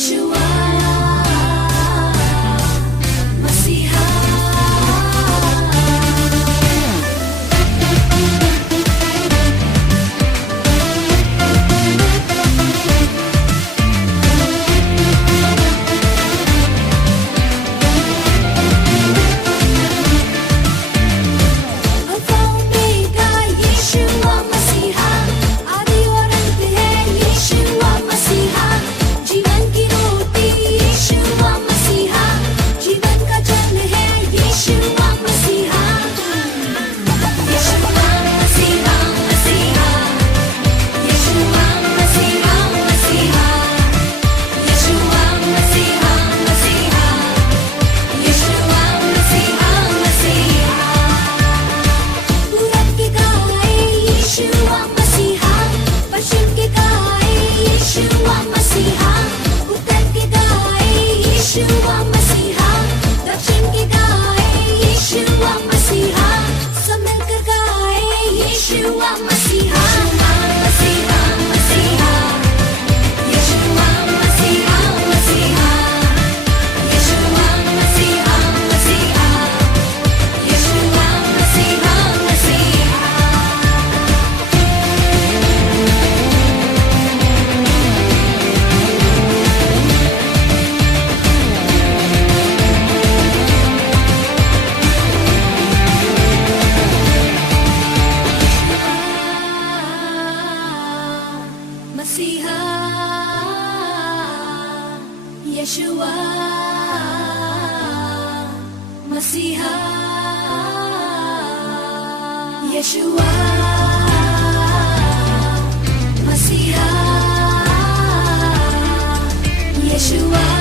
Yeshua, Masiha. Masiha, Yeshua, Masiha, Yeshua, Masiha, Yeshua, Masiha.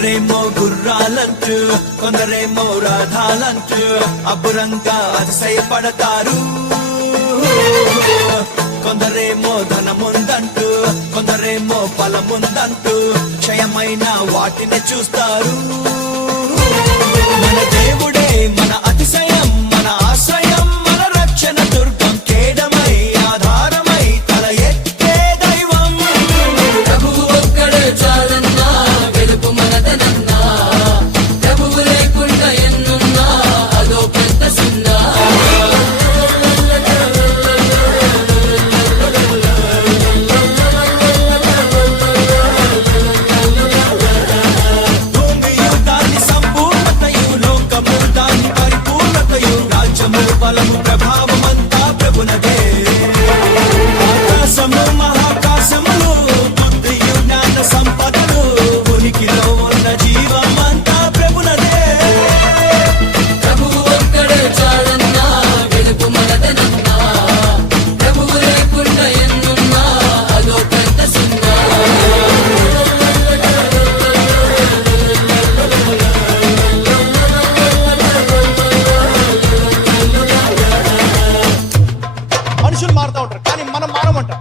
కొందరేమో గుర్రాలంటూ కొందరేమో రథాలంటూ అబ్బురంగా అతిశయపడతారు. కొందరేమో ధనముందంటూ కొందరేమో బలముందంటూ క్షయమైన వాటిని చూస్తారు. మన దేవుడే మన అతిశయం, మన ఆశ్రయం, మన రక్షణ దుర్గం, కేడమై ఆధారమై తల ఎత్తే దైవం. ప్రభువు ఒక్కడే చాలన్నా, వెలుపు మనదనన్నా, ప్రభువు లేకుండా ఎన్నున్నా అదో పెద్ద సున్నా. భూమియు దాని సంపూర్ణతయు, లోకము దాని పరిపూర్ణతయు, రాజ్యము బలము ప్రభావమంతా ప్రభునదే. ఆకాశము మహాకాశములు, బుద్ధియు జ్ఞాన సంపదలు, ఉనికిలో ఉన్న జీవమంతా ప్రభునదే. ప్రభువు ఒక్కడే చాలన్నా, వెలుపు మనదనన్నా, ప్రభువు లేకుండా ఎన్నున్నా అదో పెద్ద సున్నా. మనుషులు మారుతూ ఉంటారు కానీ మనం మారమంటాం.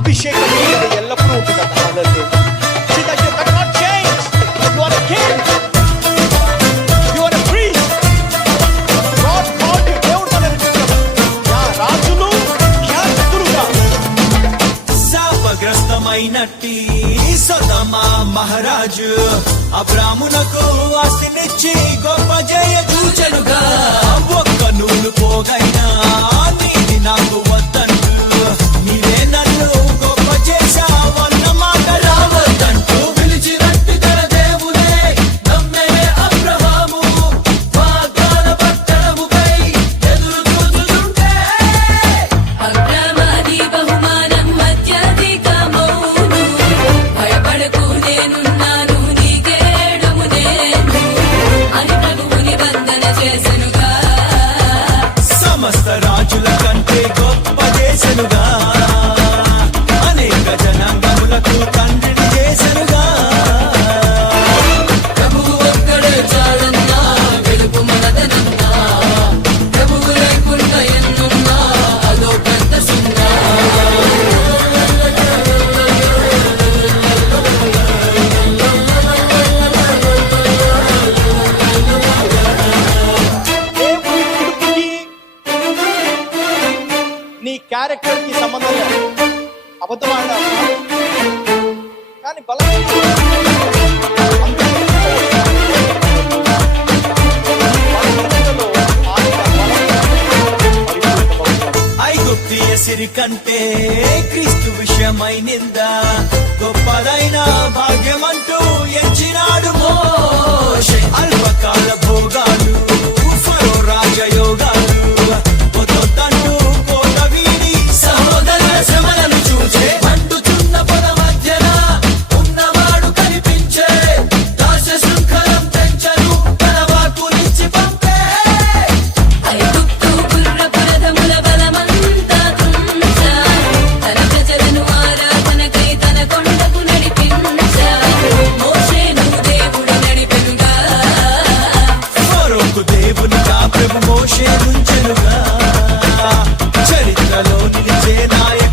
అభిషేకం అనేది ఎల్లప్పుడూ ఉంటుంది. See that you cannot change. You are a king. You are a priest. God called you. దేవుడు మనల్ని పిలిచాడు. యా రాజులు యాజకులుగా. శాపగ్రస్తమైనట్టి సొదొమ మహారాజు అబ్రామునకు ఆస్తినిచ్చి గొప్ప జయ చూచెనుగా. ఒక్క నూలు పోగైనా నీది నాకు వద్దంటూ, నీవే నన్ను గొప్ప చేశావన్న మాట రావద్దంటూ, పిలిచినట్టు తన దేవుడే నమ్మెనే అబ్రహాము, వాగ్దాన పట్టణముపై ఎదురు చూచుతుంటే. అబ్రహామది బహుమానం అత్యధికమౌను, భయపడకు నేనున్నాను నీకేడము నేను అని ప్రభువు నిబంధన చేసెనుగా. సమస్త రాజుల కంటే గొప్ప చేసెనుగా, అనేక జనాంగములకు తండ్రిని చేసెనుగా. ప్రభువు ఒక్కడే చాలన్నా, వెలుపు మనదనన్నా, ప్రభువు లేకుండా ఎన్నున్నా అదో పెద్ద సున్నా. దేవుని పిలుపుకి నీ క్యారెక్టర్ కి సంబంధం లేదు. అబద్ధం ఆడాలి కానీ బలం ఐగుప్తియ సిరి కంటే క్రీస్తు విషయమై నింద గొప్పదైన భాగ్యమంటూ ఎంచినాడు మోషే. అల్పకాల భోగాలు, ఫరో రాజయోగాలు పొద్దంటూ కోట వీడి సహోదరుల శ్రమలను చూసే. మండుచున్న పొద మధ్యన ఉన్నవాడు కనిపించే, దాస శృంఖలం తెంచను తన వాక్కునిచ్చి పంపే. ఐగుప్తు గుర్రపు రథముల బలమంతా తుంచా, తన ప్రజలను ఆరాధనకై తన కొండకు నడిపించా. మోషేను దేవుడు నడిపెనుగా, ఫరోకు దేవునిగా ప్రభు మోషే నుంచెనుగా. చరిత్రలో నిలిచే నాయకుడు